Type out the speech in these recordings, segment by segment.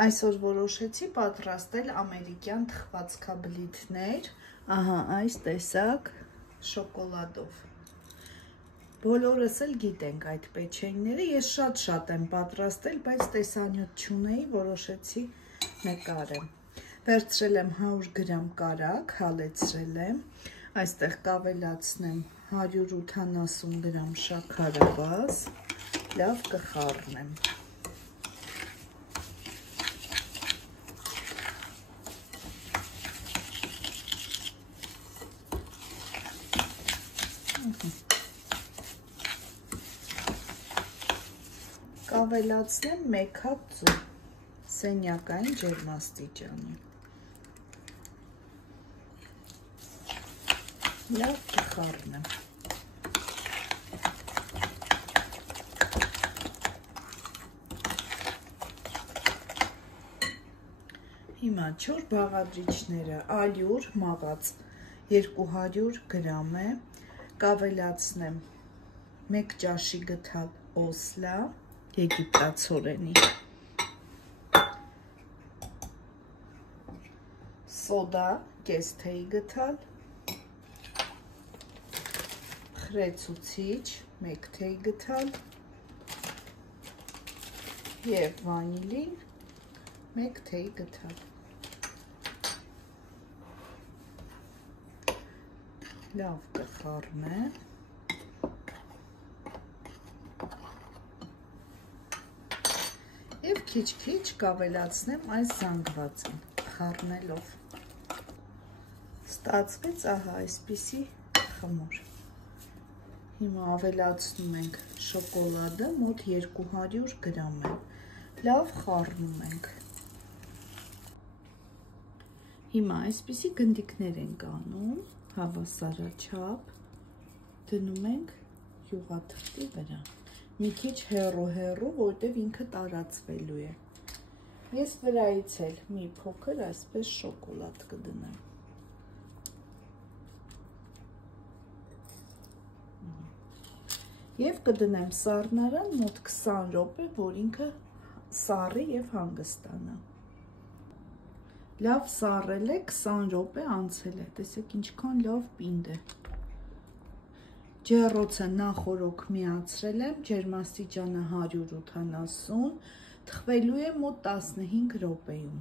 Այսօր որոշեցի պատրաստել ամերիկյան թխվածքաբլիթներ, ահա այս տեսակ շոկոլադով։ Բոլորս էլ գիտենք այդ պեչենիները, ես շատ եմ պատրաստել, բայց տեսանյութ չունեի, որոշեցի նկարեմ։ Վերցրել եմ 100 գրամ կարագ, հալեցրել եմ, այստեղ կավելացնեմ 180 գրամ շաքարավազ, լավ կխառնեմ։ Կավելացնեմ 1 հատ ձու, սենյակային ջերմաստիճանի։ Լավ կխառնեմ։ Հիմա չոր բաղադրիչները, ալյուր մաղած 200 գրամ է, կավելացնեմ 1 ճաշի գթալ օսլա, եգիպտացորենի, սոդա կես թեյ գթալ, խրեցուցիչ 1 թեյ գթալ և վանիլին 1 թեյ գթալ։ Լավ կխառնեմ։ Եվ քիչ-քիչ կավելացնեմ այս զանգվածին, խառնելով։ Ստացվեց ահա այսպիսի խմոր։ Հիմա ավելացնում ենք շոկոլադը, մոտ 200 գրամ է, լավ խառնում ենք։ Հիմա այսպիսի գնդիկներ ենք անում, հավասարաչափ, դնում ենք յուղաթղթի վրա, մի քիչ հեռու, որտև ինքը տարածվելու է։ Ես վրայից էլ մի փոքր այսպես շոկոլադ կդնեմ։ Եվ կդնեմ սառնարան մոտ 20 րոպե, որ ինքը սառի և հանգստանա։ Լավ սառել է, 20 րոպե անցել է, տեսեք ինչքան լավ պինդ է։ Ջեռոցը նախօրոք միացրել եմ, ջերմաստիճանը 180, թխվելու է մոտ 15 րոպեում։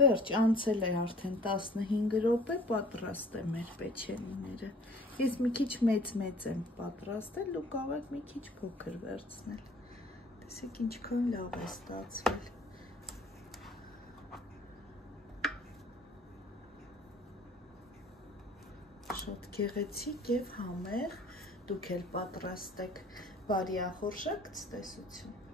Վերջ, անցել է արդեն 15 րոպե, պատրաստ է մեր պեչենիները։ Ես մի քիչ մեծ եմ պատրաստել, դուք կարող եք մի քիչ փոքր վերցնել։ Տեսեք ինչքան լավ է ստացվել։ Շատ գեղեցիկ և համեղ, դուք էլ պատրաստեք, բարի ախորժակ ցտեսություն։